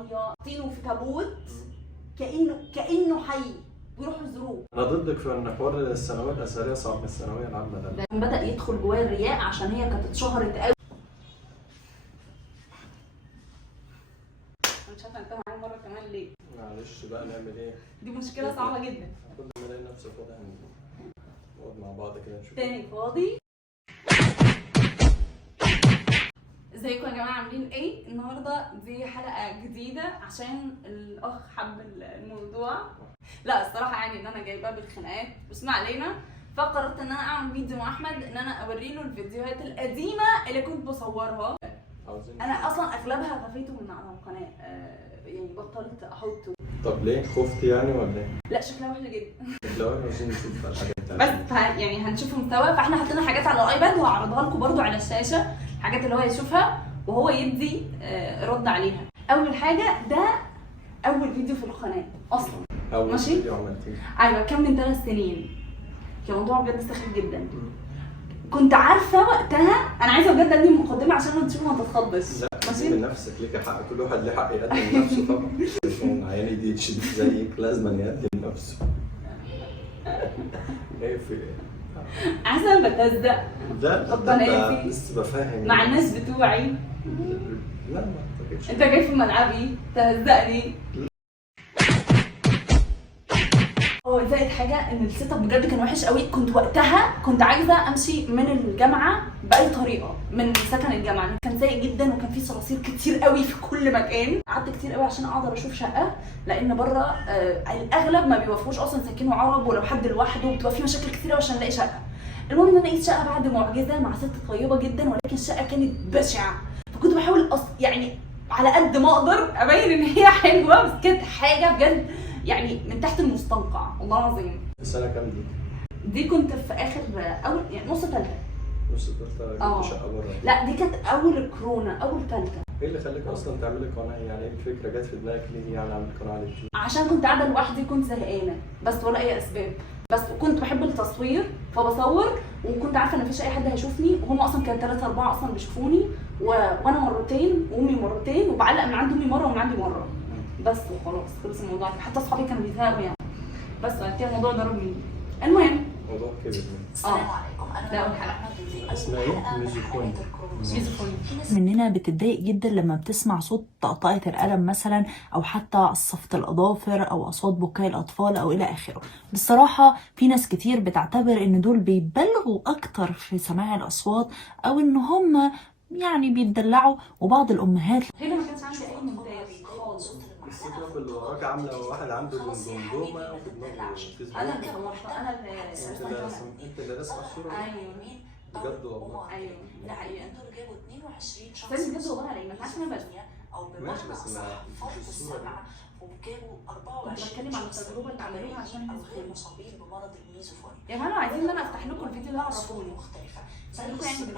الميه، حاطينه في تابوت كانه حي ويروحوا يزوروه. انا ضدك في ان حوار الثانويه الازهريه صعب من الثانويه العامه ده. بدا يدخل جواه الرياء عشان هي كانت اتشهرت قوي. انا مش عارفه انت معايا مره كمان ليه؟ معلش بقى نعمل ايه؟ دي مشكله صعبه جدا. كل ما الاقي نفسي فاضي نقعد مع بعض كده نشوف تاني فاضي. ازيكم يا جماعه عاملين ايه؟ النهارده دي حلقه جديده عشان الاخ حب الموضوع. لا الصراحه يعني ان انا جايباه بالخناقات بس ما علينا، فقررت ان انا اعمل فيديو مع احمد ان انا اوري له الفيديوهات القديمه اللي كنت بصورها. انا اصلا اغلبها خفيته من على القناه، يعني بطلت احطه. طب ليه؟ خفت يعني ولا ايه؟ لا شكلها وحش جدا. لو احنا عايزين نشوف الحاجات بس يعني هنشوفهم سوا، فاحنا حطينا حاجات على الايباد وهعرضها لكم برده على الشاشه، الحاجات اللي هو يشوفها وهو يدي رد عليها. اول حاجه ده اول فيديو في القناه اصلا. اول ماشي؟ فيديو عملتيه ايوه كان من 3 سنين. كان موضوع بجد سخيف جدا. كنت عارفه وقتها انا عايزه بجد ادي مقدمه عشان ما تشوفوا ما تتخضش. ماشي؟ من نفسك ليك حق، كل واحد ليه حق يقدم نفسه طبعا. عشان عياني دي تشد زيك لازم يقدم نفسه. ايه في ايه؟ عايزه بتهزق. لا بناتي لسه بفهم مع الناس بتوعي. لا ما اعتقدش. انت جاي في ملعبي تهزقني. زائد حاجه ان السيت اب بجد كان وحش قوي. كنت وقتها كنت عايزه امشي من الجامعه باي طريقه من سكن الجامعه، كان سيء جدا وكان فيه صراصير كتير قوي في كل مكان. قعدت كتير قوي عشان اقدر اشوف شقه، لان بره الاغلب ما بيوافقوش اصلا ساكنوا عرب، ولو حد لوحده بتبقى فيه مشاكل كتير قوي عشان الاقي شقه. المهم ان انا لقيت شقه بعد معجزه مع ست طيبه جدا، ولكن الشقه كانت بشعه، فكنت بحاول يعني على قد ما اقدر ابين ان هي حلوه، بس كانت حاجه بجد يعني من تحت المستنقع والله العظيم. السنة كام دي؟ دي كنت في اخر اول يعني نص ثالثه. نص ثالثة جبت شقة بره؟ لا دي كانت اول الكورونا، اول ثالثه. ايه اللي خلاك اصلا تعملي قناة؟ يعني ايه الفكرة جت في دماغك ليه يعني اعمل قناة على اليوتيوب؟ عشان كنت قاعده لوحدي، كنت زهقانه بس ولا اي اسباب، بس كنت بحب التصوير فبصور، وكنت عارفه ان مفيش اي حد هيشوفني، وهم اصلا كانوا 3 4 اصلا بيشوفوني، وانا مرتين وامي مرتين، وبعلق من عند امي مره ومن عندي مره بس، وخلاص خلص الموضوع. حتى اصحابي كانوا بيزهقوا يعني، بس بعد كده الموضوع ضرب مني. المهم موضوع كبر السلام عليكم. انا ده اول حلقه. اسمها ايه؟ ميزوفوني. مننا بتتضايق جدا لما بتسمع صوت طقطقة القلم مثلا، او حتى صفة الاظافر او اصوات بكاء الاطفال او الى اخره. بصراحة في ناس كتير بتعتبر ان دول بيبالغوا اكتر في سماع الاصوات، او ان هم يعني بيتدلعوا، وبعض الامهات هنا ما كانش عندي اي ممتاز خالص. السكراب اللي وراك عاملة واحد عنده جمجمة وفي دماغه فيسبوك. انا اللي صورتها، انا انت اللي راسمة الصورة؟ ايوه بجد والله؟ ايوه ده حقيقة. دول جابوا 22 شخص بس بجد والله عليك، ما عارفه انا بس او ماشي، بمعنى بس اصح ما فرق مش الصورة السمع، وجابوا كنت 24 بتكلم عن شخص التجربه اللي عملوها عشان او غير يزوروا. مصابين بمرض الميزوفونيا. يا جماعه لو عايزين ان انا افتح لكم الفيديو ده عرفوني. مختلفه زي الاصوات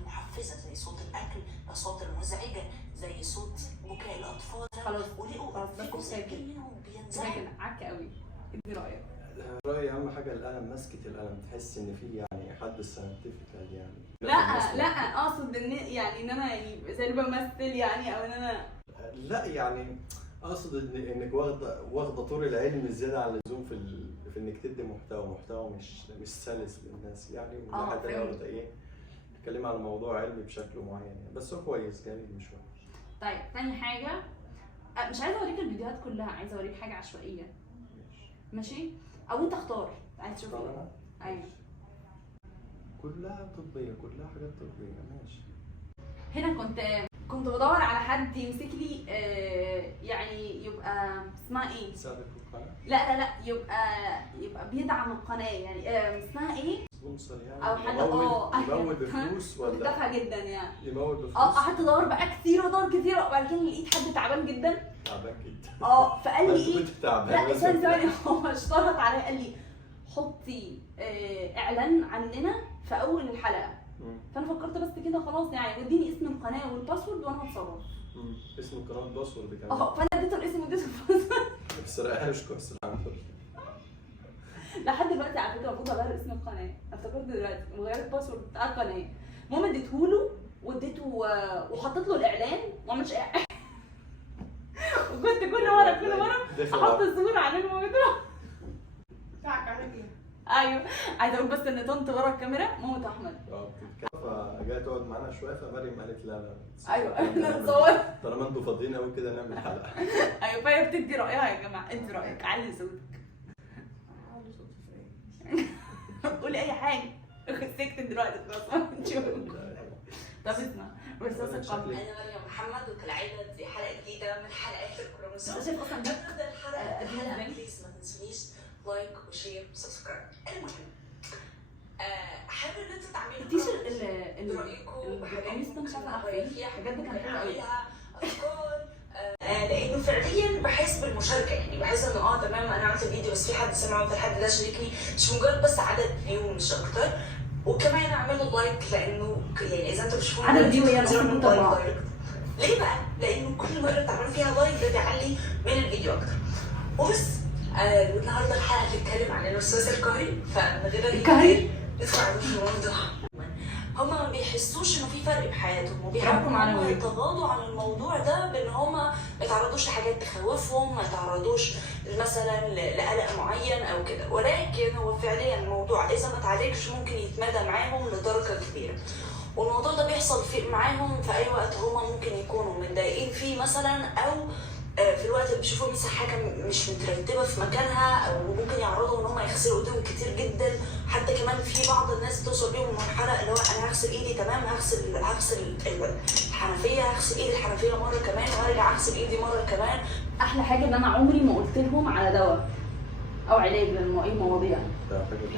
المحفزه، زي صوت الاكل، الاصوات المزعجه، زي صوت بكاء الاطفال. خلاص ولقوا ده كنت ساكت منهم بينزعج. ساكت عك قوي. ايه رايك؟ رأيي أهم حاجة القلم، مسكة القلم تحس إن في يعني حد ساينتفك يعني. لا اقصد ان يعني ان انا يعني زي اللي بمثل يعني، او ان انا لا يعني اقصد انك واخده طور العلم زياده عن اللزوم في انك تدي محتوى مش سلس للناس يعني، ومن ناحيه تانيه واخده ايه تتكلمي على موضوع علمي بشكل معين يعني، بس هو كويس جميل مش وحش. طيب تاني حاجه، مش عايزه اوريك الفيديوهات كلها، عايزه اوريك حاجه عشوائيه. ماشي؟ او انت اختار عايز تشوف ايه. ايوه كلها طبيه، كلها حاجات طبيه. ماشي. هنا كنت بدور على حد يمسك لي يعني يبقى اسمها ايه؟ تساعدك في القناه؟ لا يبقى بيدعم القناه يعني، اسمها ايه؟ سبونسر يعني، او حد يمول بفلوس ولا تافهه جدا يعني. يمول بفلوس. قعدت ادور بقى كتير وبعد كده لقيت حد تعبان جدا. تعبان جدا. فقال لي ايه؟ كنت تعبان. لا ثاني هو اشترط عليا، قال لي حطي اعلان عننا في اول الحلقه. فانا فكرت بس كده خلاص يعني، واديني اسم القناه والباسورد وانا هتصرف. اسم القناه الباسورد كمان. فانا اديته الاسم واديته الباسورد. ما تسرقهاش كويس الحمد لله. لحد دلوقتي على فكره المفروض اغير اسم القناه، افتكرت دلوقتي وغيرت الباسورد بتاع القناه. المهم اديته له واديته وحطيت له الاعلان وما عملش اي حاجه. احط الصورة عن الموضوع. بتاعك على رجلك. ايوه، عايزه اقول بس ان طنط ورا الكاميرا مامة احمد. فجايه تقعد معانا شويه، فمريم قالت لا لا ايوه احنا نصور. طالما انتوا فاضيين قوي كده نعمل حلقه. ايوه، فهي بتدي رايها. يا جماعه انت رايك، علي صوتك. قولي اي حاجه. سكت دلوقتي خلاص نشوف. طب اسمع، رصاص القمر. انا مريم محمد، وكالعاده دي حلقه جديده من حلقات الكروموسوم. انت شايف اصلا ده نبدا الحلقه بليز ما تنسونيش لايك وشير وسبسكرايب. المهم حابب ان انتوا تعملوا التيشيرت رايكم القميص ده مش عارفه اغير فيه، بجد كان حلو قوي. افكار لانه فعليا بحس بالمشاركه، يعني بحس انه تمام انا عملت فيديو بس في حد سمعه فالحد ده شاركني، مش مجرد بس عدد فيو مش اكتر. وكمان اعملوا لايك لانه يعني اذا انتوا بتشوفوا عدد فيو يعني ليه بقى؟ لانه كل مره بتعملوا فيها لايك ده بيعلي من الفيديو اكتر. وبس والنهارده الحلقه هتتكلم عن الوسواس القهري، فمن غير القهري ندخل على الموضوع. هما ما بيحسوش انه في فرق بحياتهم، وبيحاولوا معنوي يتغاضوا عن الموضوع ده بان هما ما يتعرضوش لحاجات تخوفهم، ما يتعرضوش مثلا لقلق معين او كده. ولكن هو فعليا الموضوع اذا ما اتعالجش ممكن يتمادى معاهم لدرجه كبيره. والموضوع ده بيحصل معاهم في اي وقت هما ممكن يكونوا متضايقين فيه مثلا، او في الوقت اللي بيشوفوا مثلا حاجه مش مترتبه في مكانها، او ممكن يعرضوا ان هم يغسلوا ايديهم كتير جدا. حتى كمان في بعض الناس توصل بيهم مرحله اللي هو انا هغسل ايدي تمام، هغسل الحنفيه، هغسل ايدي الحنفيه مره كمان وهرجع اغسل ايدي مره كمان. احلى حاجه ان انا عمري ما قلت لهم على دواء او علاج اي مواضيع.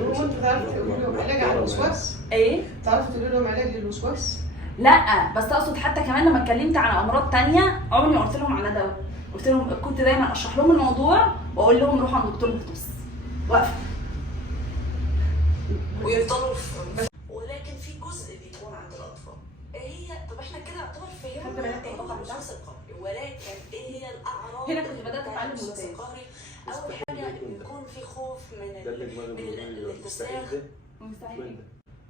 هو انت تعرفي تقولي لهم علاج على الوسواس؟ ايه؟ تعرفي تقولي لهم علاج للوسواس؟ لا، بس اقصد حتى كمان لما اتكلمت عن امراض تانية عمري ما قلت لهم على دواء. قلت لهم كنت دايما اشرح لهم الموضوع واقول لهم روحوا عند دكتور مختص. واقفه ويفضلوا ولكن في جزء بيكون عند الاطفال. هي طب احنا كده يعتبر فهمنا ايه هو الوسواس القهري، ولكن ايه هي الاعراض؟ هنا كنت بدات اتعلم الوسواس القهري. اول حاجه يكون في خوف من الابتسام.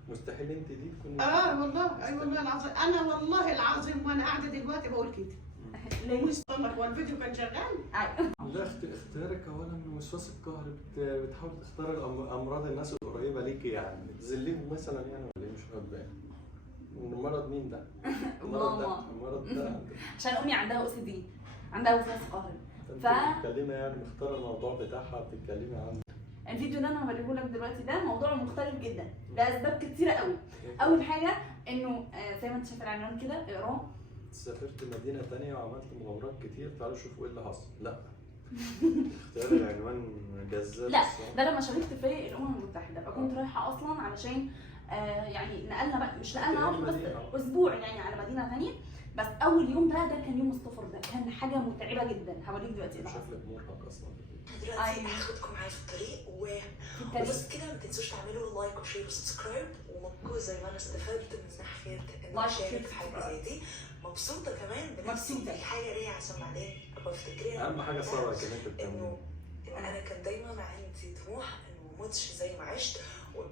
مستحيل انت دي تكون والله اي والله العظيم، انا والله العظيم وانا قاعده دلوقتي بقول كده. ليه مستمر؟ هو الفيديو كان شغال؟ لا، اختيارك اولا من الوسواس القهري بتحاول تختار امراض الناس القريبه ليكي، يعني تذليهم مثلا يعني، ولا مش فاهم المرض مين ده؟ المرض ده عشان امي عندها او سي دي، عندها وسواس قهري. بتتكلمي يعني مختار الموضوع بتاعها بتتكلمي عنه. الفيديو اللي انا هوريه لك دلوقتي ده موضوع مختلف جدا لاسباب كتيره قوي. اول حاجه انه زي ما انت شايف العنوان كده اقراه. سافرت مدينه ثانيه وعملت مغامرات كتير، تعالوا شوفوا ايه اللي حصل. لا اختيار العنوان جذاب. لا ده لما شاركت في الامم المتحده، فكنت رايحه اصلا علشان يعني نقلنا بقى، مش نقلنا بس اسبوع يعني على مدينه ثانيه. بس اول يوم ده كان يوم السفر، ده كان حاجه متعبه جدا. هوريك دلوقتي ايه شكلك مرهق اصلا. دلوقتي هاخدكم معايا في الطريق وبس كده. ما تنسوش تعملوا لايك وشير وسبسكرايب. ومبسوطه زي ما انا استفدت من ناحيه ان انا اشارك في حاجه زي دي. مبسوطه كمان بنفسي الحاجه دي عشان بعدين ابقى افتكرها. اهم حاجه صورة كمان انه انا كان دايما عندي طموح انه ما اموتش زي ما عشت.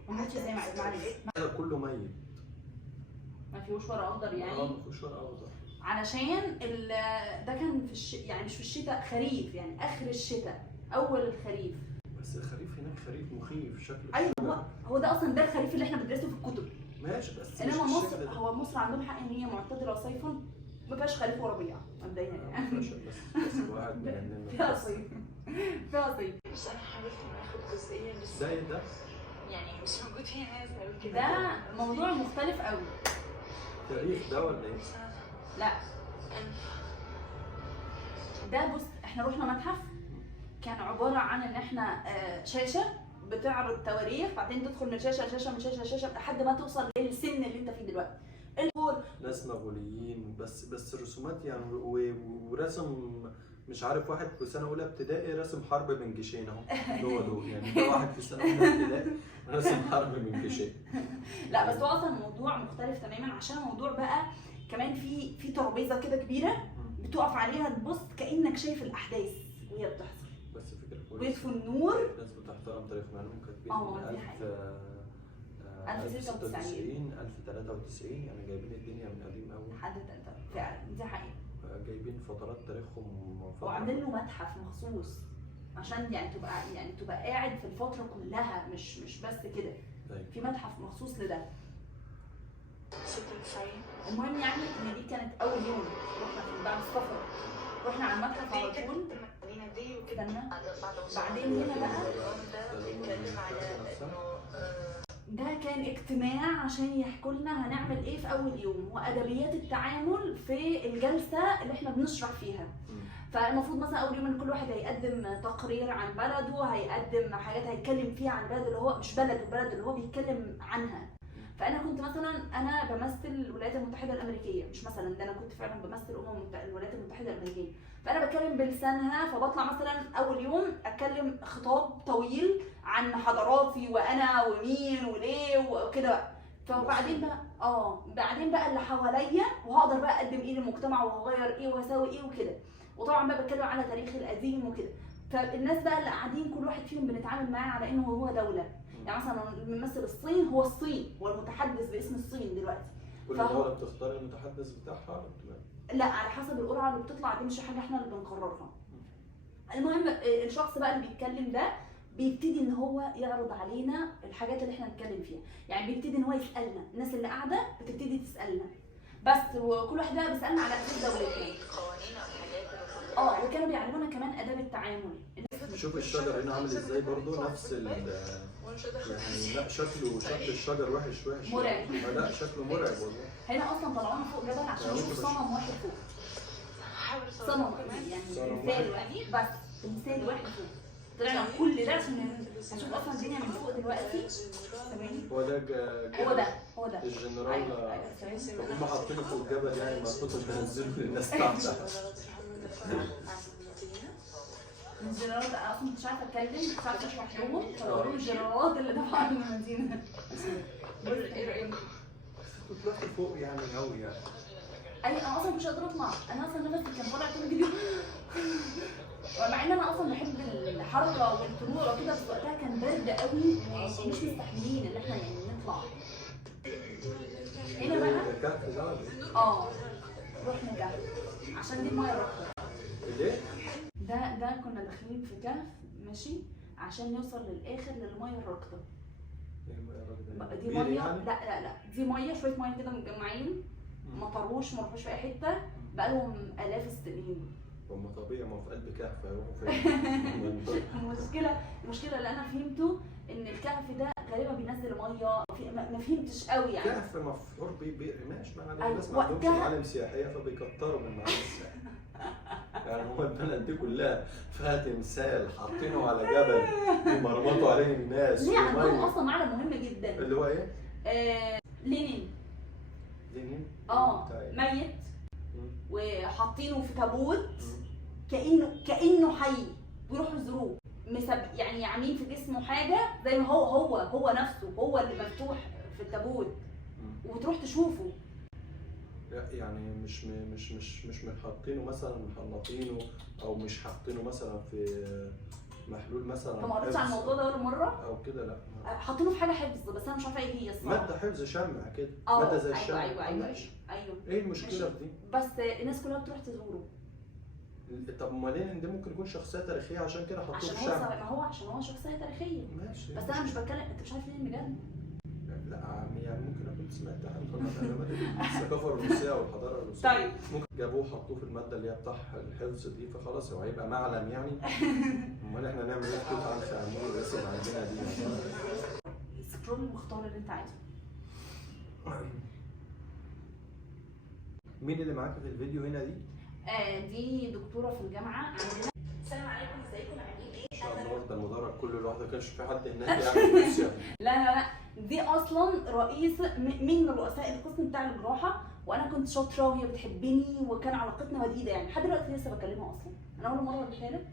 وموتش زي ما عشت كله ميت، ما فيهوش ورق اخضر يعني. ما فيهوش ورق اخضر علشان ده كان في يعني مش في الشتاء، خريف يعني اخر الشتاء اول الخريف. بس الخريف هناك خريف مخيف شكله. ايوه هو ده اصلا ده الخريف اللي احنا بندرسه في الكتب. ماشي بس انما مصر هو مصر عندهم حق ان هي معتدله صيفا، ما فيهاش خريف وربيع مبدئيا يعني. بس واحد من فيها صيف فيها صيف. بس انا حاولت اخد جزئيه بس زي ده يعني مش موجود فيها ناس قوي كده. ده موضوع مختلف قوي. تاريخ ده ولا ايه؟ لا ده بص، احنا رحنا متحف كان عباره عن ان احنا شاشه بتعرض تواريخ، بعدين تدخل من شاشه لشاشه من شاشه لشاشه لحد ما توصل للسن اللي انت فيه دلوقتي. ناس مغوليين بس رسومات يعني، ورسم مش عارف واحد في سنه اولى ابتدائي رسم حرب من جيشين اهو. دول يعني ده واحد في سنه اولى ابتدائي رسم حرب من جيشين. لا بس هو اصلا الموضوع مختلف تماما، عشان الموضوع بقى كمان في ترابيزه كده كبيره بتقف عليها تبص كانك شايف الاحداث وهي بتحصل. بس فكره كويسه. ويطفوا النور. الناس بتحترم تاريخ معلوم كاتبين 1096 1093 يعني جايبين الدنيا من قديم قوي. فعلا دي حقيقه. جايبين فترات تاريخهم وعاملين له متحف مخصوص عشان يعني تبقى قاعد في الفتره كلها، مش بس كده. طيب. في متحف مخصوص لده. المهم يعني ان دي كانت اول يوم رحنا بعد السفر، رحنا على المتحف على طول. استنى، بعدين هنا بقى ده كان اجتماع عشان يحكوا لنا هنعمل ايه في اول يوم وادبيات التعامل في الجلسه اللي احنا بنشرح فيها. فالمفروض مثلا اول يوم ان كل واحد هيقدم تقرير عن بلده، هيقدم حاجات هيتكلم فيها عن البلد اللي هو مش البلد اللي هو بيتكلم عنها. فانا كنت مثلا انا بمثل الولايات المتحده الامريكيه، مش مثلا ده انا كنت فعلا بمثل الولايات المتحده الامريكيه، فانا بتكلم بلسانها. فبطلع مثلا اول يوم اتكلم خطاب طويل عن حضاراتي وانا ومين وليه وكده. فبعدين بقى بعدين بقى اللي حواليا، وهقدر بقى اقدم ايه للمجتمع وهغير ايه وهسوي ايه وكده. وطبعا بقى بتكلم على تاريخ القديم وكده. فالناس بقى اللي قاعدين كل واحد فيهم بنتعامل معاه على انه هو دوله. يعني مثلا بنمثل الصين، هو الصين، هو المتحدث باسم الصين دلوقتي. كل دولة بتختار المتحدث بتاعها؟ لا، على حسب القرعه اللي بتطلع، دي مش حاجه احنا اللي بنقررها. المهم الشخص بقى اللي بيتكلم ده بيبتدي ان هو يعرض علينا الحاجات اللي احنا نتكلم فيها. يعني بيبتدي ان هو يسالنا، الناس اللي قاعده بتبتدي تسالنا بس، وكل واحد بقى بيسالنا على اساس دولتنا. وكانوا بيعلمونا كمان اداب التعامل. شوف الشجر هنا عامل ازاي برضو، نفس يعني لا شكل الشجر وحش مرعب. لا شكله مرعب والله. هنا اصلا طلعونا فوق جبل عشان نشوف صنم واحد فوق. صنم يعني تمثال واحد بس، تمثال واحد فوق. طلعنا كل ده عشان نشوف اصلا الدنيا من فوق دلوقتي. هو ده الجنرال. هم حاطينه فوق الجبل يعني المفروض تنزلوا للناس تحت. الجنرالات اصلا مش عارفه اتكلم، مش عارفه اشرح لهم، فبقول الجنرالات اللي دفعوا من المدينه. ايه رايكم؟ طلعت فوق يعني قوي يعني. انا اصلا مش قادره اطلع، انا اصلا نفسي كان طالع طول الفيديو. مع ان انا اصلا بحب الحركه والطلوع وكده، بس وقتها كان برد قوي ومش مستحملين ان احنا يعني نطلع. هنا بقى رحنا كهف عشان دي الميه الراكده. ليه؟ ده كنا داخلين في كهف ماشي عشان نوصل للاخر للميه الراكده. دي ميه يعني؟ لا دي ميه، شويه ميه كده متجمعين، ما طروش ما راحوش في اي حته بقالهم الاف السنين. هم طبيعي، ما في قلب كهف هيروحوا فين؟ المشكله اللي انا فهمته ان الكهف ده غالبا بينزل ميه، ما فهمتش قوي يعني. كهف مفحور ببئر ماشي، مع الناس ما عندهمش معالم سياحيه فبيكتروا من معالم السياحيه. يعني هو البلد دي كلها فيها تمثال حاطينه على جبل ومرمطوا عليه الناس. ليه عندهم اصلا معلم مهم جدا اللي هو ايه؟ لينين ميت وحاطينه في تابوت كانه حي، ويروحوا يزوروه يعني عاملين في جسمه حاجه زي ما هو نفسه، هو اللي مفتوح في التابوت وتروح تشوفه. يعني مش حاطينه مثلا محنطينه، او مش حاطينه مثلا في محلول مثلا. انت ما قريتش عن الموضوع ده ولا مره او كده؟ لا، حاطينه في حاجه حفظ بس انا مش عارفه ايه هي الصراحه. ماده حفظ شمع كده، ماده زي الشمع. ايوه ايه المشكله في دي؟ بس الناس كلها بتروح تزوره. طب امال ليه؟ ده ممكن يكون شخصيه تاريخيه عشان كده حطوه في شمع. عشان هو شخصيه تاريخيه ماشي. بس انا مش بتكلم، انت مش عارف ليه بجد. لا يعني ممكن اكون سمعت عن الثقافه الروسيه والحضاره الروسيه. طيب ممكن جابوه حطوه في الماده اللي هي بتاع الحفظ دي، فخلاص هو هيبقى معلم يعني. امال احنا نعمل ايه؟ توت عنخ امون الرسم عندنا دي. سكرول واختار اللي انت عايزه. مين اللي معاك في الفيديو هنا دي؟ دي دكتوره في الجامعه عندنا. السلام عليكم، ازيكم عاملين ايه؟ ان شاء الله ده المدرج كله لوحده، كانش في حد هناك يعني روسيا. لا دي اصلا رئيس من رؤساء القسم بتاع الجراحه، وانا كنت شاطره وهي بتحبني وكان علاقتنا وديده يعني، لحد دلوقتي لسه بكلمها اصلا. انا اول مره اوريها لك.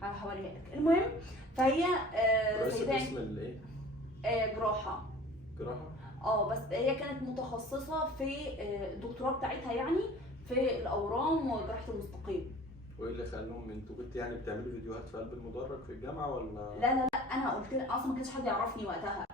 لا هوريها لك. المهم فهي سيده اسم الايه؟ جراحه. بس هي كانت متخصصه في الدكتوراه بتاعتها يعني في الاورام وجراحه المستقيم. وايه اللي خلاهم؟ انتوا كنتوا يعني بتعملوا فيديوهات في قلب المدرج في الجامعه ولا؟ لا انا قلت لها اصلا ما كانش حد يعرفني وقتها.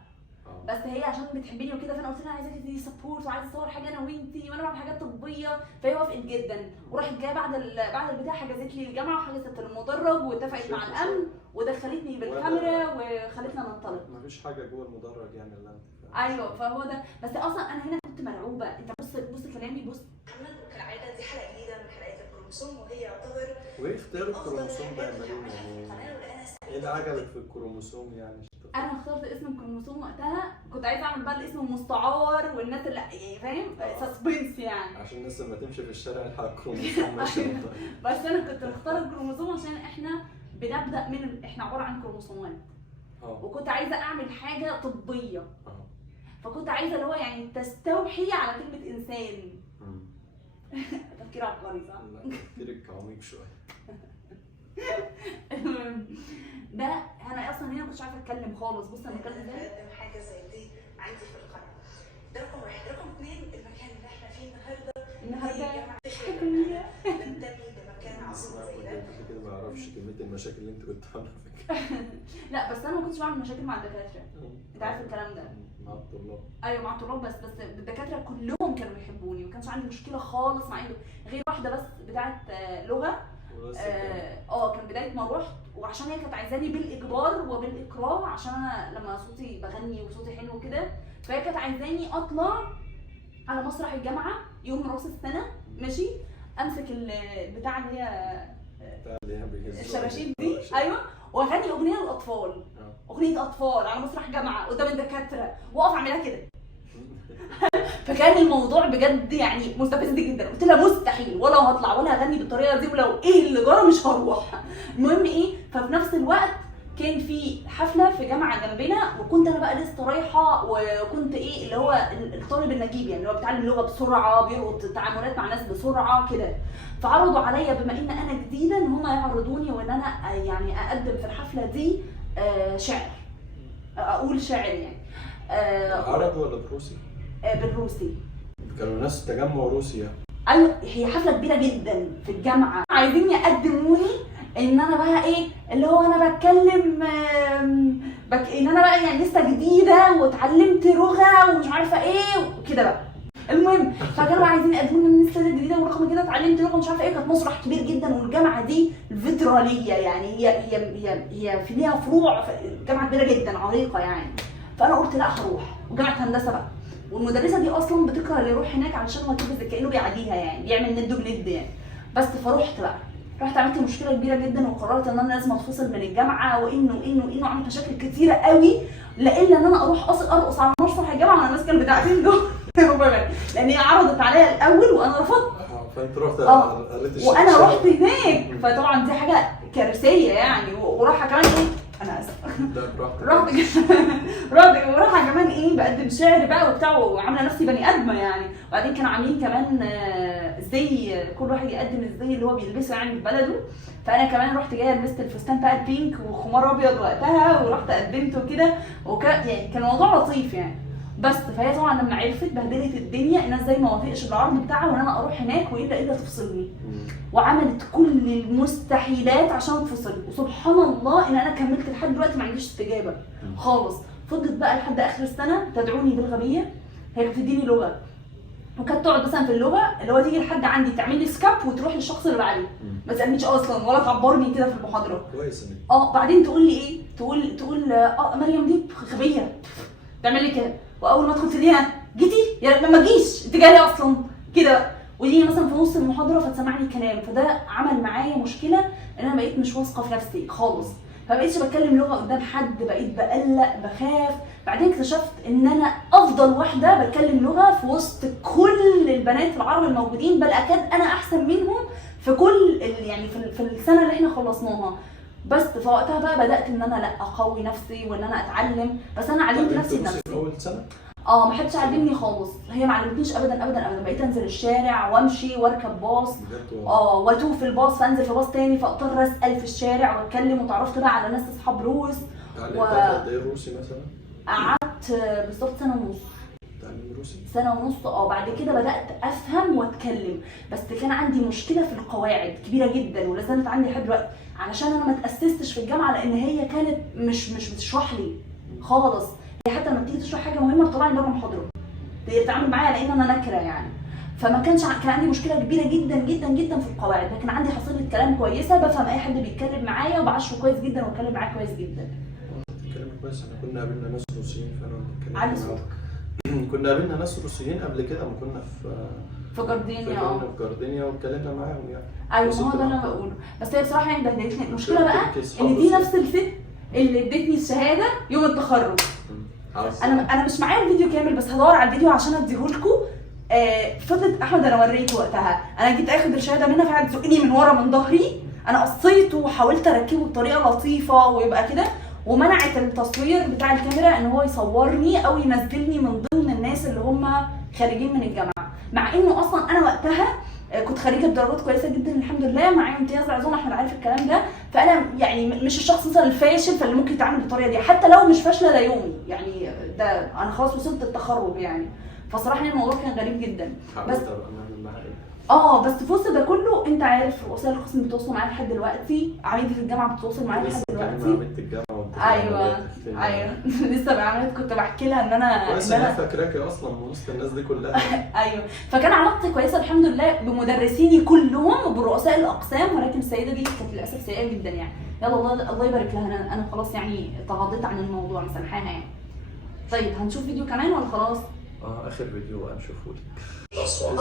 بس هي عشان بتحبني وكده، فانا قلت لها عايزاكي تدي سبورت وعايزه اصور حاجه انا وانتي، وانا بعمل حاجات طبيه، فهي وافقت جدا. وراحت جايه بعد البتاع حجزت لي الجامعه وحجزت المدرج واتفقت مع الامن ودخلتني بالكاميرا وخلتنا ننطلق. مفيش حاجه جوه المدرج يعني اللي انت ايوه فهو ده. بس اصلا انا هنا كنت مرعوبه. انت بص كلامي، بص. محمد وكالعاده دي حلقه جديده من حلقات الكروموسوم، وهي يعتبر وايه اختيار الكروموسوم ده يا مريم؟ يعني ايه اللي عجبك في الكروموسوم يعني؟ انا اخترت اسم الكروموسوم وقتها، كنت عايزه اعمل بقى الاسم المستعار والناس اللي يعني فاهم سسبنس يعني، عشان الناس لما تمشي في الشارع يلحق الكروموسوم ماشي. بس انا كنت مختار الكروموسوم عشان احنا بنبدا احنا عباره عن كروموسومات. وكنت عايزه اعمل حاجه طبيه. فكنت عايزه اللي هو يعني تستوحي على كلمه انسان. تفكير عبقري صح؟ لا تفكيرك عميق شويه. ده انا اصلا هنا ما كنتش عارفه اتكلم خالص. بص انا بتكلم ازاي؟ اقدم حاجه زي دي عندي في القناه. ده رقم واحد. رقم اثنين، المكان اللي احنا فيه النهارده ننتمي لمكان عظيم زي ده. كده ما اعرفش كميه المشاكل اللي انت كنت عاملها فيها. لا بس انا ما كنتش بعمل مشاكل مع الدكاتره. انت عارف الكلام ده؟ مع الطلاب. ايوه مع الطلاب، بس الدكاتره كلهم كانوا بيحبوني، ما كانش عندي مشكله خالص مع غير واحده بس بتاعه لغه. كان بدايه ما رحت، وعشان هي كانت عايزاني بالاجبار وبالاكراه، عشان انا لما صوتي بغني وصوتي حلو كده، فهي كانت عايزاني اطلع على مسرح الجامعه يوم راس السنه، ماشي، امسك البتاع اللي هي الشراشيب دي، ايوه، واغني اغنيه للاطفال، اغنيه اطفال على مسرح جامعه قدام الدكاتره، واقف اعملها كده. فكان الموضوع بجد يعني مستفز جدا. قلت لها مستحيل، ولا هطلع ولا هغني بالطريقه دي، ولو ايه اللي جرى مش هروح. المهم ايه، ففي نفس الوقت كان في حفله في جامعه جنبنا، وكنت انا بقى لسه رايحه، وكنت ايه اللي هو الطالب النجيب يعني اللي هو بيتعلم لغه بسرعه، بيلقط تعاملات مع ناس بسرعه كده. فعرضوا عليا بما ان انا جديده ان هم يعرضوني وان انا يعني اقدم في الحفله دي شعر، اقول شعر يعني. عربي ولا بروسي؟ بالروسي. كانوا ناس تجمع روسي يعني. ايوه هي حفله كبيره جدا في الجامعه، عايزين يقدموني ان انا بقى ايه اللي هو انا بتكلم ان انا بقى يعني لسه جديده واتعلمت لغه ومش عارفه ايه وكده بقى. المهم فكانوا عايزين يقدموني ان لسه جديده ورغم كده اتعلمت لغه مش عارفه ايه. كانت مسرح كبير جدا، والجامعه دي فيدراليه يعني هي في ليها فروع، جامعه كبيره جدا عريقه يعني. فانا قلت لا هروح، وجامعه هندسه بقى، والمدرسه دي اصلا بتكره اللي يروح هناك علشان هو كده كانه بيعاديها يعني، بيعمل ند بند يعني. بس فروحت بقى، رحت عملت مشكله كبيره جدا، وقررت ان انا لازم اتفصل من الجامعه، وانه عملت مشاكل كتيره قوي، الا ان انا اروح ارقص على مسرح الجامعه مع الناس كانوا بتاعتين دول. لان هي عرضت عليا الاول وانا رفضت. فانت رحت وانا رحت هناك، فطبعا دي حاجه كارثيه يعني. وراحه كمان ايه، انا اسفه، رحت كمان ايه بقدم شعر بقى وبتاع، وعامله نفسي بني ادمه يعني. وبعدين كانوا عاملين كمان زي كل واحد يقدم الزي اللي هو بيلبسه يعني في بلده. فانا كمان رحت جايه لبست الفستان بقى البينك وخمار ابيض وقتها، ورحت قدمته كده، يعني كان الموضوع لطيف يعني. بس فهي طبعا لما عرفت بهدلت الدنيا ان انا ازاي ما وافقش بالعرض بتاعها وان انا اروح هناك والا تفصلني، وعملت كل المستحيلات عشان تفصلني. وسبحان الله ان انا كملت لحد دلوقتي ما عنديش استجابه خالص. فضلت بقى لحد اخر السنه تدعوني بالغبيه. هي كانت بتديني لغه، وكانت تقعد مثلا في اللغه اللي هو تيجي لحد عندي تعمل لي سكاب وتروح للشخص اللي بعدي، ما تسالنيش اصلا ولا تعبرني كده في المحاضره. كويس. بعدين تقول لي ايه، تقول مريم دي غبيه تعمل لي كده، واول ما ادخل تلاقيها جيتي يا ما تجيش انت جايه اصلا كده، ودي مثلا في نص المحاضره فتسمعني كلام. فده عمل معايا مشكله ان انا بقيت مش واثقه في نفسي خالص، فبقيتش بتكلم لغه قدام حد، بقيت بقلق بخاف. بعدين اكتشفت ان انا افضل واحده بتكلم لغه في وسط كل البنات العرب الموجودين، بل اكاد انا احسن منهم في كل يعني في السنه اللي احنا خلصناها. بس فوقتها بقى بدات ان انا لا اقوي نفسي وان انا اتعلم. بس انا علمت نفسي بنفسي. في اول سنه ما حدش علمني خالص، هي ما علمتنيش ابدا ابدا ابدا. بقيت انزل الشارع وامشي واركب باص، واتوه في الباص، فانزل في باص تاني فاضطر اسال في الشارع واتكلم. وتعرفت بقى على ناس اصحاب روس. قد ايه روسي مثلا؟ قعدت بالظبط سنه ونص. تعليم روسي سنه ونص. بعد كده بدات افهم واتكلم، بس كان عندي مشكله في القواعد كبيره جدا ولا زالت عندي لحد دلوقتي، علشان انا ما تاسستش في الجامعه، لان هي كانت مش بتشرح لي خالص. حتى لما بتيجي تشرح حاجه مهمه بتطلعني بره المحاضره، بتتعامل معايا على ان انا نكره يعني. فما كان عندي مشكله كبيره جدا جدا جدا في القواعد، لكن عندي حصيله كلام كويسه، بفهم اي حد بيتكلم معايا وبعشره كويس جدا واتكلم معاه كويس جدا. بتتكلم كويس. احنا كنا قابلنا ناس روسيين فانا علي صوتك. كنا قابلنا ناس روسيين قبل كده لما كنا في جاردينيا. في جاردينيا واتكلمنا معاهم يعني. ايوه ما هو ده اللي انا بقوله، بس هي بصراحه يعني بهدلتني. المشكله بقى ان دي نفس الست اللي ادتني الشهاده يوم التخرج. انا مش معايا الفيديو كامل، بس هدور على الفيديو عشان اديهولكم. فضلت احمد انا وريته وقتها، انا جيت اخد الشهاده منها فقعد تزقني من ورا من ظهري، انا قصيته وحاولت اركبه بطريقه لطيفه ويبقى كده، ومنعت التصوير بتاع الكاميرا ان هو يصورني او ينزلني من ضمن الناس اللي هم خارجين من الجامعه، مع انه اصلا انا وقتها كنت خريجه بدرجات كويسه جدا الحمد لله، معايا امتياز عزوم، احمد عارف الكلام ده. فانا يعني مش الشخص مثلا الفاشل فاللي ممكن يتعامل بالطريقه دي، حتى لو مش فاشله ده يومي يعني، ده انا خلاص وصلت التخرج يعني. فصراحه الموضوع كان غريب جدا. بس في وسط ده كله انت عارف وسائل القسم بتوصل معايا لحد دلوقتي، عميده الجامعه بتوصل معايا لحد دلوقتي. ايوه لسه بعمل كنت بحكي لها ان انا بس انا فاكراكي اصلا من وسط الناس دي كلها. ايوه فكان علاقتي كويسه الحمد لله بمدرسيني كلهم وبرؤساء الاقسام، ولكن السيده دي كانت للاسف سيئه جدا يعني. يلا الله يبارك لها، انا خلاص يعني تغاضيت عن الموضوع مسامحاها يعني. طيب هنشوف فيديو كمان ولا خلاص؟ اخر فيديو بقى نشوفه لك.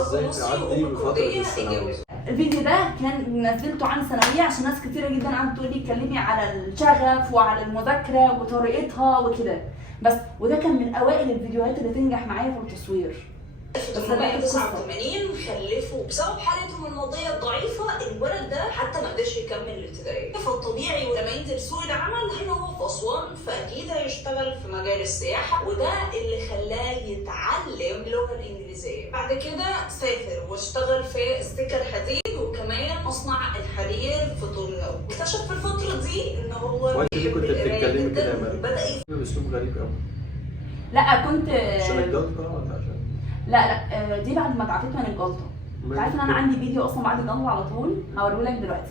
ازاي تعدي بفتره الثانويه. الفيديو ده كان نزلته عن ثانويه عشان ناس كتيره جدا قعدت تقول لي اتكلمي على الشغف وعلى المذاكره وطريقتها وكده، بس وده كان من اوائل الفيديوهات اللي تنجح معايا في التصوير. 1989 خلفوا بسبب حالتهم الماديه الضعيفه، الولد ده حتى ما قدرش يكمل الابتدائيه، فالطبيعي ولما ينزل سوق العمل هنا هو في اسوان فاكيد هيشتغل في مجال السياحه، وده اللي خلاه يتعلم اللغه الانجليزيه. بعد كده سافر واشتغل في استيكر حديد وكمان مصنع الحرير في طنجة، واكتشف في الفتره دي ان هو وانت ليه كنت بتتكلمي كده يا مريم؟ بدا باسلوب غريب قوي. لا كنت عشان الجلطه ولا عشان لا دي بعد ما اتعافيت من الجلطه. انت عارف ان انا عندي فيديو اصلا بعد الجلطه على طول هوريهولك دلوقتي.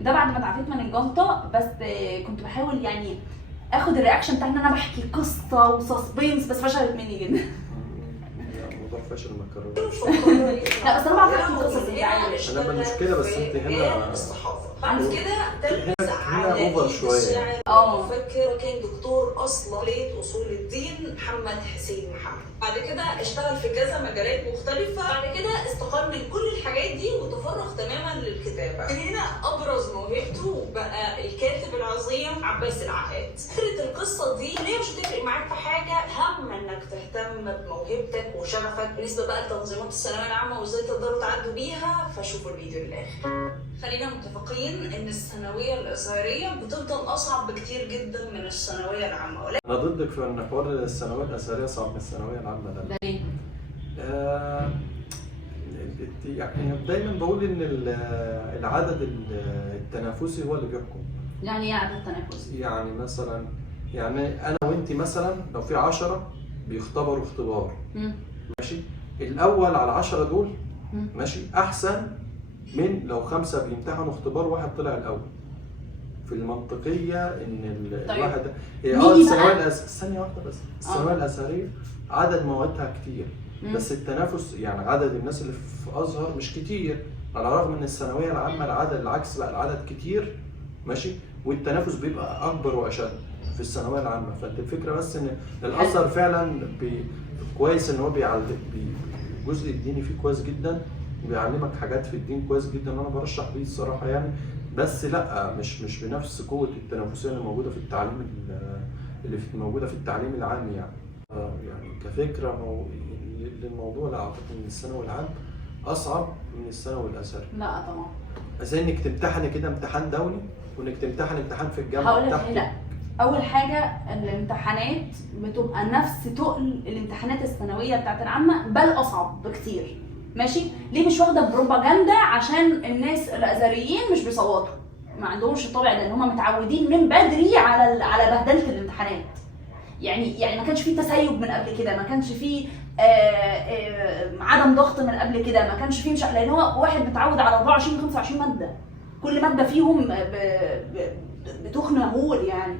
ده بعد ما اتعافيت من الجلطه، بس كنت بحاول يعني اخد الرياكشن بتاع ان انا بحكي قصه وسسبنس، بس فشلت مني جدا. الموضوع فشل مكرر. لا بس انا بعرف احكي قصص انت عارف. انا بالمشكله بس انت هنا بعد كده هنا اوفر شويه. مفكر كان دكتور اصلا كليه اصول الدين محمد حسين محمد. بعد كده اشتغل في كذا مجالات مختلفه، بعد كده استقال من كل الحاجات دي وتفرغ تماما للكتابه. هنا ابرز موهبته بقى الكاتب العظيم عباس العقاد. فكره القصه دي ليه مش هتفرق معاك في حاجه، هم انك تهتم بموهبتك وشغفك. بالنسبه بقى لتنظيمات الثانويه العامه وازاي تقدروا تعدوا بيها فشوفوا الفيديو للاخر. خلينا متفقين ان الثانويه الازهريه بتفضل اصعب بكتير جدا من الثانويه العامه. انا ضدك في ان حوار الثانويه الازهريه اصعب من الثانويه العامه ده ليه؟ يعني دايما بقول ان العدد التنافسي هو اللي بيحكم. يعني ايه عدد تنافسي؟ يعني مثلا يعني انا وانت مثلا لو في 10 بيختبروا اختبار ماشي، الاول على 10 دول ماشي احسن من لو 5 بيمتحنوا اختبار واحد طلع الاول. في المنطقيه ان الواحد الثانويه ثانيه واحده بس، الثانويه الازهريه عدد موادها كتير بس التنافس يعني عدد الناس اللي في ازهر مش كتير، على الرغم ان الثانويه العامه العدد العكس، لا العدد كتير ماشي والتنافس بيبقى اكبر واشد في الثانويه العامه. فانت الفكره بس ان الازهر فعلا كويس ان هو بيعلم الجزء الديني فيه كويس جدا وبيعلمك حاجات في الدين كويس جدا، انا برشح بيه الصراحه يعني، بس لا مش بنفس قوه التنافسيه اللي موجوده في التعليم موجوده في التعليم العام يعني. يعني كفكره للموضوع لا اعتقد ان الثانوي العام اصعب من الثانوي الازهري. لا طبعا. زي انك تمتحني كده امتحان دولي وانك تمتحني امتحان في الجامعه. هقول لك لا، اول حاجه الامتحانات بتبقى نفس تقل الامتحانات الثانويه بتاعت العامه بل اصعب بكتير. ماشي؟ ليه مش واخده بروباجندا؟ عشان الناس الازهريين مش بيصوتوا، ما عندهمش الطبع ده، ان هم متعودين من بدري على بهدله الامتحانات. يعني ما كانش فيه تسيب من قبل كده، ما كانش فيه عدم ضغط من قبل كده، ما كانش فيه لان هو واحد متعود على 24 25 ماده، كل ماده فيهم بتخن مهول يعني.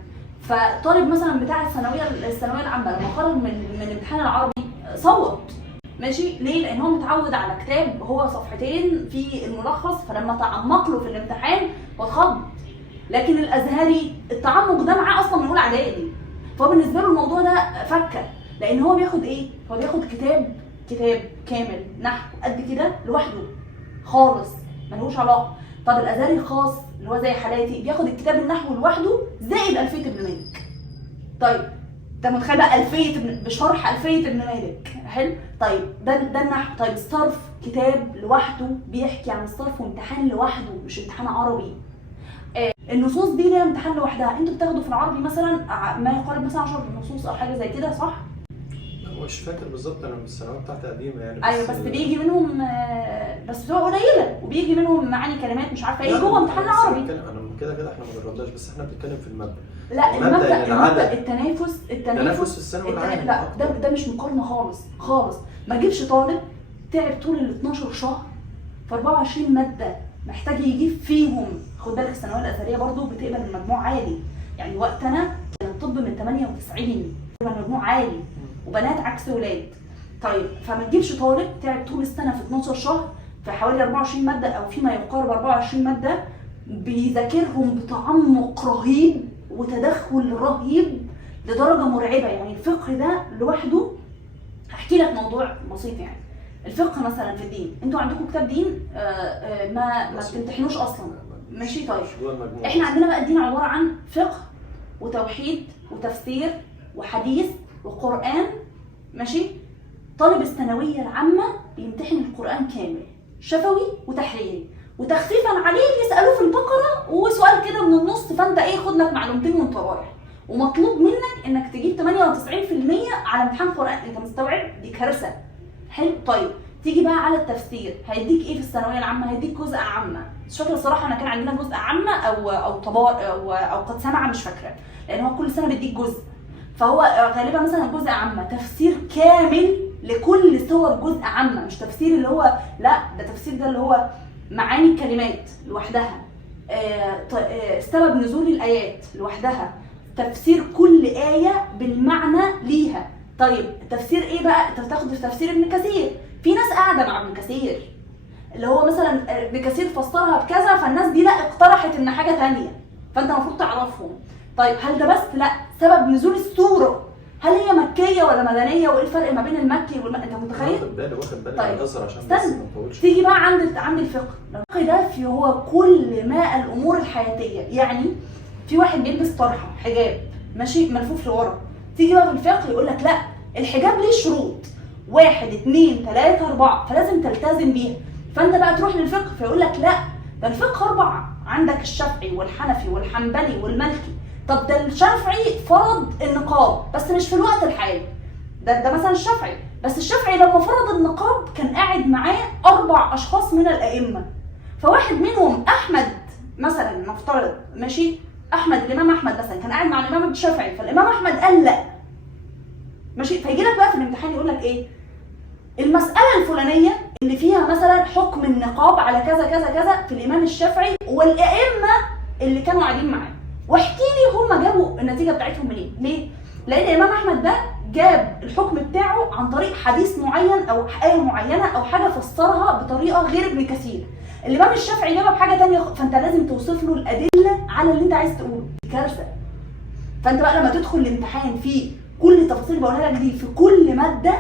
فطالب مثلا بتاع الثانويه العامه لما خرج من الامتحان العربي صوت، ماشي ليه؟ لان هو متعود على كتاب هو صفحتين في الملخص، فلما تعمق له في الامتحان هو اتخض. لكن الازهري التعمق ده معاه اصلا من اولى اعدادي، فهو بالنسبه له الموضوع ده فكه، لان هو بياخد ايه؟ هو بياخد كتاب كامل نحو قد كده لوحده خالص ملهوش علاقه. طب الازهري الخاص اللي هو زي حالاتي بياخد الكتاب النحو لوحده زائد الفيه ابن مالك. طيب انت متخيل بقى الفيه بشرح الفيه ابن مالك، حلو؟ طيب ده النحو. طيب الصرف كتاب لوحده بيحكي عن الصرف وامتحان لوحده مش امتحان عربي. النصوص دي ليها امتحان لوحدها. انتوا بتاخدوا في العربي مثلا ما يقارب مثلا 10 نصوص او حاجه زي كده، صح؟ مش فاكر بالظبط، انا من الثانويه بتاعتي قديمه يعني. ايوه بس بيجي منهم بس بتبقى قليله، وبيجي منهم معاني كلمات مش عارفه ايه جوه امتحان العربي. انا كده احنا ما جربناش، بس احنا بنتكلم في المبدا. لا المبدا التنافس في الثانوي العام. لا ده مش مقارنه خالص. ما تجيبش طالب تعب طول ال 12 شهر في 24 ماده محتاج يجيب فيهم. خد بالك الثانويه الازهريه برضو بتقبل المجموع عالي، يعني وقتنا كان الطب من 98 بتقبل مجموع عالي، وبنات عكس ولاد. طيب فما تجيبش طالب تعب طول السنه في 12 شهر في حوالي 24 ماده او فيما يقارب 24 ماده بيذاكرهم بتعمق رهيب وتدخل رهيب لدرجه مرعبه. يعني الفقه ده لوحده هحكي لك موضوع بسيط. يعني الفقه مثلا في الدين، انتوا عندكم كتاب دين ما بتمتحنوش اصلا، ماشي؟ طيب احنا عندنا بقى الدين عباره عن فقه وتوحيد وتفسير وحديث وقرآن، ماشي؟ طالب الثانوية العامة بيمتحن القرآن كامل شفوي وتحريري، وتخفيفا عليه بيسألوه في البقرة وسؤال كده من النص، فانت ايه خد لك معلومتين وانت رايح. ومطلوب منك انك تجيب 98% على امتحان قرآن. انت مستوعب؟ دي كارثة. حلو. طيب تيجي بقى على التفسير، هيديك ايه في الثانوية العامة؟ هيديك جزء عامة، مش فاكرة الصراحة، انا كان عندنا جزء عامة او طبار او قد سمع، مش فاكرة، لان هو كل سنة بيديك جزء. فهو غالبا مثلا جزء عامه تفسير كامل لكل صور جزء عامه، مش تفسير اللي هو لا، ده تفسير ده اللي هو معاني الكلمات لوحدها، سبب نزول الايات لوحدها، تفسير كل ايه بالمعنى ليها. طيب تفسير ايه بقى؟ انت بتاخد في تفسير ابن كثير، في ناس قاعده مع ابن كثير اللي هو مثلا ابن كثير فسرها بكذا، فالناس دي لا اقترحت ان حاجه ثانيه، فانت المفروض تعرفهم. طيب هل ده بس؟ لا، سبب نزول السوره، هل هي مكيه ولا مدنيه، وايه الفرق ما بين المكي انت متخيل؟ واخد بالي طيب. الازهر عشان بس ما نطولش. تيجي بقى عند الفقه. الفقه ده في هو كل ما الامور الحياتيه. يعني في واحد بيلبس طرحه حجاب ماشي ملفوف لورا، تيجي بقى في الفقه يقول لك لا، الحجاب ليه شروط 1 2 3 4 فلازم تلتزم بيها. فانت بقى تروح للفقه فيقول لك لا، ده الفقه 4، عندك الشافعي والحنفي والحنبلي والمالكي. طب ده الشافعي فرض النقاب بس مش في الوقت الحالي، ده مثلا الشافعي، بس الشافعي لما فرض النقاب كان قاعد معاه 4 اشخاص من الائمه، فواحد منهم احمد مثلا نفترض، ماشي؟ الامام احمد مثلا كان قاعد مع الامام الشافعي، فالامام احمد قال لا، ماشي؟ فيجي لك بقى في الامتحان يقول لك ايه؟ المساله الفلانيه اللي فيها مثلا حكم النقاب على كذا كذا كذا في الامام الشافعي والائمه اللي كانوا قاعدين معاه، واحكي لي هم جابوا النتيجه بتاعتهم منين؟ ليه؟ لان الامام احمد ده جاب الحكم بتاعه عن طريق حديث معين او ايه معينه او حاجه فسرها بطريقه غير ابن كثير. الامام الشافعي جابها بحاجه ثانيه، فانت لازم توصف له الادله على اللي انت عايز تقوله. كارثه. فانت بقى لما تدخل الامتحان فيه كل التفاصيل اللي بقولها لك دي في كل ماده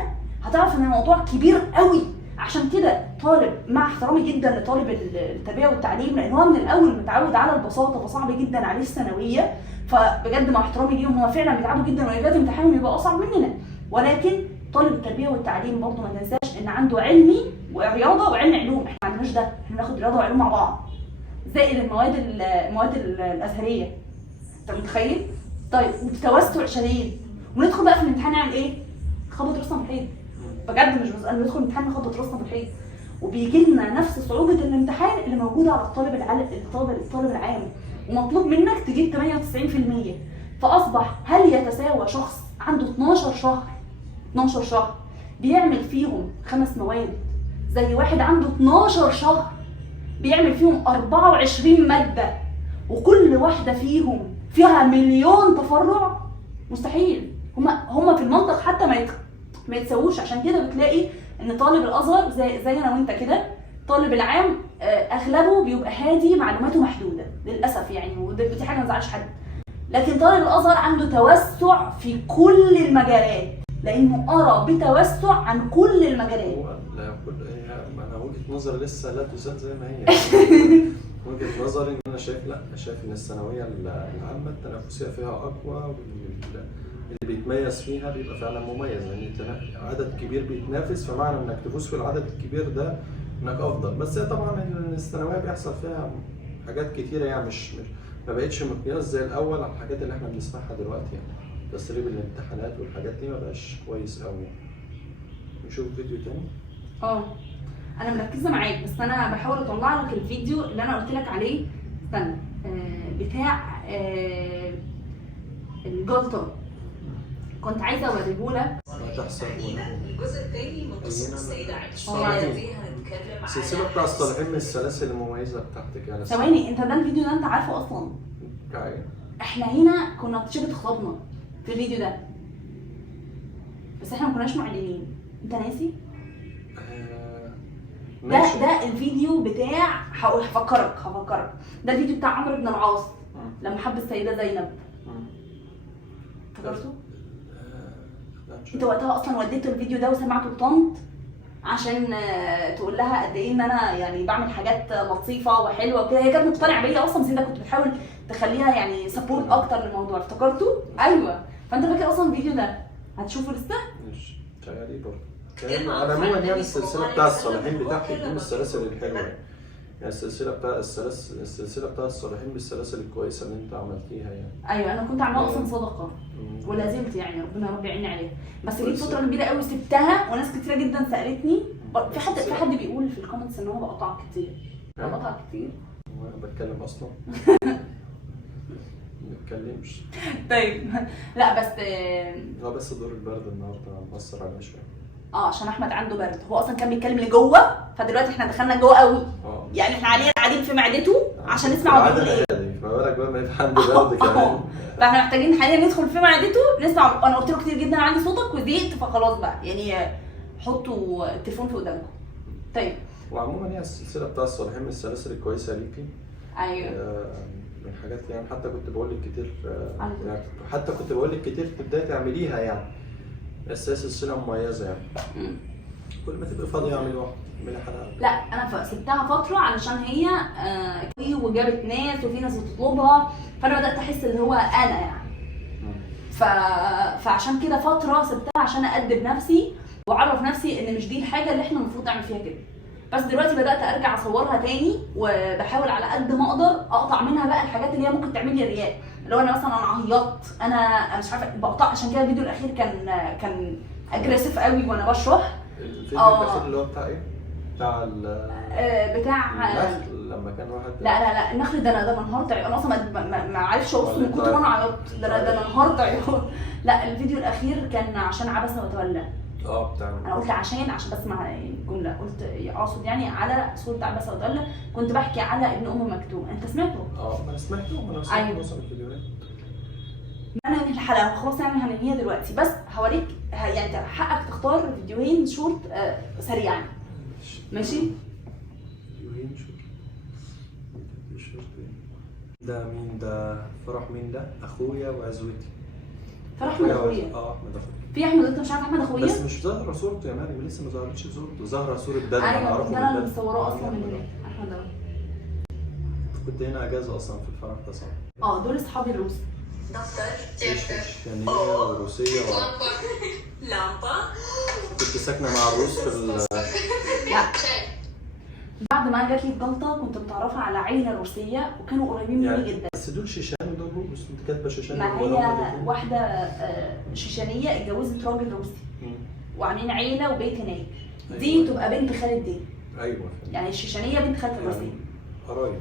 هتعرف ان الموضوع كبير قوي. عشان كده طالب، مع احترامي جدا لطالب التربيه والتعليم، لان هو من الاول متعود على البساطه فصعب جدا عليه الثانويه، فبجد مع احترامي ليهم هو فعلا بيتعبوا جدا ويجات امتحانهم يبقى اصعب مننا. ولكن طالب التربيه والتعليم برضه ما تنساش ان عنده علمي ورياضه وعلم علوم، احنا ما عندناش ده، احنا بناخد رياضه وعلوم مع بعض زائد المواد الازهريه. انت متخيل؟ طيب وبتوسع شديد، وندخل بقى في الامتحان نعمل ايه؟ خبط راسنا في الحيط. بجد مش بسأل، ندخل الامتحان نخبط راسنا في الحيط، وبيجي لنا نفس صعوبه الامتحان اللي موجوده على الطالب العام، ومطلوب منك تجيب 98%. فاصبح هل يتساوى شخص عنده 12 شهر بيعمل فيهم 5 مواد زي واحد عنده 12 شهر بيعمل فيهم 24 ماده وكل واحده فيهم فيها مليون تفرع، مستحيل. هما في المنطق حتى ما يتسووش. عشان كده بتلاقي ان طالب الازهر زي انا وانت كده، طالب العام اغلبه بيبقى هادي، معلوماته محدوده للاسف يعني، ودي حاجه ما تزعلش حد. لكن طالب الازهر عنده توسع في كل المجالات، لانه قرا بتوسع عن كل المجالات. انا وجهه نظري لسه لا تزال زي ما هي. وجهه نظري ان انا شايف ان الثانويه العامه التنافسيه فيها اقوى، اللي بيتميز فيها بيبقى فعلا مميز، لان عدد كبير بيتنافس، فمعنى انك تفوز في العدد الكبير ده انك افضل. بس طبعا الثانويه بيحصل فيها حاجات كتيره يعني، مش ما بقتش مقياس زي الاول على الحاجات اللي احنا بنسمعها دلوقتي يعني. تسريب الامتحانات والحاجات دي ما بقاش كويس قوي يعني. نشوف فيديو تاني. انا مركزه معاك، بس انا بحاول اطلع لك الفيديو اللي انا قلت لك عليه. استنى، بتاع الجلطه، كنت عايزه اوريهولك. الجزء الثاني من قصه السيده عائشه. دي هنتكلم عن السلسله بتاع الصالحين من السلاسل المميزه بتاعتك يعني. ثواني، انت ده الفيديو ده انت عارفه اصلا؟ احنا هنا كنا شبه اتخطبنا في الفيديو ده، بس احنا ما كناش معلنين. انت ناسي؟ ده الفيديو بتاع، هفكرك. ده الفيديو بتاع عمرو بن العاص لما حب السيده زينب. افتكرته؟ انت وقتها اصلا وديته الفيديو ده وسمعته لطنط عشان تقول لها قد ايه ان انا يعني بعمل حاجات لطيفه وحلوه وكده. هي كانت مقتنعه بيا اصلا، بس انت كنت بتحاول تخليها يعني سبورت اكتر للموضوع. افتكرته؟ ايوه. فانت فاكر اصلا الفيديو ده؟ هتشوفه لسه؟ مش تخيلي برضه. على العموم يعني السلسله بتاع الصالحين بتاعتك دي من السلاسل الحلوه يعني. السلسله بتاع الصالحين بالسلاسل الكويسه اللي انت عملتيها يعني. ايوه، انا كنت عاملاها اصلا صدقه ولا زلت يعني، ربنا رب يعيني عليها. بس جيت فتره كبيره قوي سبتها، وناس كتيره جدا سالتني. في حد بيقول في الكومنتس ان هو بقطع كتير. انا بقطع كتير؟ وانا بتكلم اصلا. ما بتكلمش. طيب لا بس بس دور البرد النهارده مأثر عليا شويه. عشان احمد عنده برد. هو اصلا كان بيتكلم لجوه، فدلوقتي احنا دخلنا جوه قوي. يعني احنا حاليا قاعدين في معدته عشان نسمع هو بيقول ايه. ما بالك بقى ما يبقى عنده برد كمان. فاحنا محتاجين حاليا ندخل في معدته نسمع. انا قلت له كتير جدا عندي صوتك وزهقت، فخلاص بقى يعني حطوا التليفون في ودانكم. طيب، وعموما هي السلسله بتاع الصالحين من السلاسل الكويسه ليكي. ايوه. من الحاجات يعني، حتى كنت بقول لك كتير يعني تبداي تعمليها يعني. بس هي سلسله مميزه يعني. كل ما تبقي فاضيه اعملي واحده، اعملي حلقه. لا انا سبتها فتره علشان هي وجابت ناس وفي ناس بتطلبها، فانا بدات احس اللي هو انا يعني. فعشان كده فتره سبتها عشان اادب نفسي واعرف نفسي ان مش دي الحاجه اللي احنا المفروض نعمل فيها كده. بس دلوقتي بدات ارجع اصورها تاني، وبحاول على قد ما اقدر اقطع منها بقى الحاجات اللي هي ممكن تعمل لي رياء. لو انا مثلا عيطت، انا مش عارفه بقطع. عشان كده الفيديو الاخير كان اجريسيف قوي وانا بشرح. الفيديو الاخير اللي هو بتاع ايه؟ بتاع النخل لما كان واحد. لا النخل ده انا انهارت عياط. انا اصلا ما عرفش اوصل من كتر ما انا عيطت. ده انا انهارت عياط. لا الفيديو الاخير كان عشان عبس وتولى. بتاع انا قلت عشان بسمع الجمله، قلت اقصد يعني على سوره عبس وتولى. كنت بحكي على ابن ام مكتوم. انت سمعته؟ ما انا سمعته. انا سمعت نص الفيديوهات. انا من الحلقه خلاص يعني هننهيها دلوقتي، بس هوريك يعني حقك تختار فيديوهين شورت سريعا. ماشي؟ فيديوهين شورت. ده مين ده؟ فرح مين ده؟ اخويا وعزوتي. فرح احمد اخويا. احمد اخويا. في احمد، انت مش عارف احمد اخويا؟ بس مش ظاهره صورته يا مريم، لسه ما ظهرتش صورته. ظاهره صوره بدر. ايوه ده انا اللي مصوراه اصلا من هناك. احمد اهو. كنت هنا اجازه اصلا في الفرح ده صح؟ دول اصحابي الروس. شيشانيه وروسيه لامبا. كنت ساكنه مع الروس في لا بعد ما جات لي الجلطه كنت متعرفه على عيله روسيه وكانوا قريبين مني يعني جدا. بس دول شيشان ودول روس. انت كاتبه شيشان. ما هي واحده شيشانيه اتجوزت راجل روسي وعاملين عيله وبيت هناك. دي أيوة. تبقى بنت خالد دي. ايوه يعني الشيشانيه بنت خالد الروسيه. قرايب.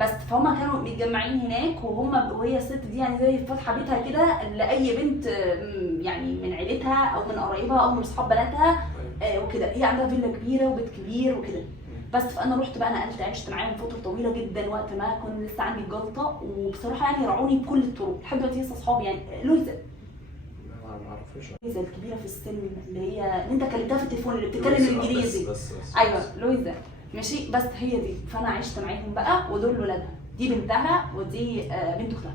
بس فهم كانوا متجمعين هناك، وهي الست دي يعني زي فاتحه بيتها كده لاي بنت يعني من عيلتها او من قرايبها او من اصحاب بناتها وكده. هي عندها فيلا كبيره وبيت كبير وكده. بس فانا رحت بقى نقلت عشت معاهم فتره طويله جدا وقت ما كنت لسه عندي الجلطه، وبصراحه يعني رعوني بكل الطرق لحد دلوقتي لسه اصحابي. يعني لويزا ما اعرفش. لويزا الكبيره في السن اللي هي اللي انت كلمتها في التليفون اللي بتتكلم لويزا، انجليزي. بس. ايوه لويزا ماشي. بس هي دي، فانا عشت معاهم بقى، ودول ولادها، دي بنتها ودي بنت اختها.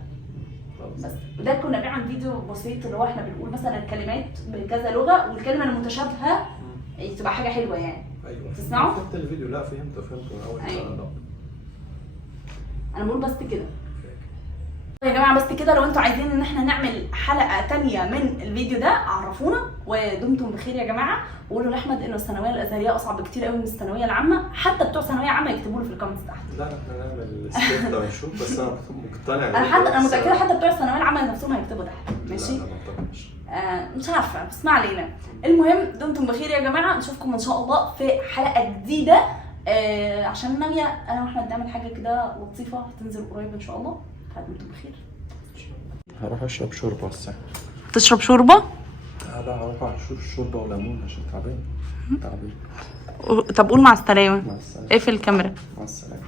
بس وده كنا بنعمل فيديو بسيط اللي هو احنا بنقول مثلا كلمات بكذا لغه، والكلمه المتشابهه تبقى حاجه حلوه يعني. ايوه تسمعوا؟ فهمت الفيديو. لا فهمته من اول أيوة. مرة. انا بقول بس كده يا جماعه، بس كده. لو انتوا عايزين ان احنا نعمل حلقه تانية من الفيديو ده عرفونا، ودمتم بخير يا جماعه. وقولوا لاحمد انه الثانويه الازهريه اصعب بكتير قوي من الثانويه العامه، حتى بتوع ثانويه عامه يكتبوا له في الكومنتس تحت. لا احنا نعمل سكريبت ونشوف، بس انا مقتنع. انا متاكده حتى بتوع الثانويه العامه نفسهم هيكتبوا تحت. ماشي. لا ما اعتقدش. مش عارفه، بس ما علينا. المهم دمتم بخير يا جماعه، نشوفكم ان شاء الله في حلقه جديده. عشان ناويه انا واحمد نعمل حاجه كده لطيفه هتنزل قريب ان شاء الله. فدمتم بخير. هروح اشرب شوربه الساعه. تشرب شوربه؟ لا هروح اشرب شوربه وليمون عشان تعبان. طب قول مع السلامه. مع السلامه. اقفل الكاميرا. مع السلامه.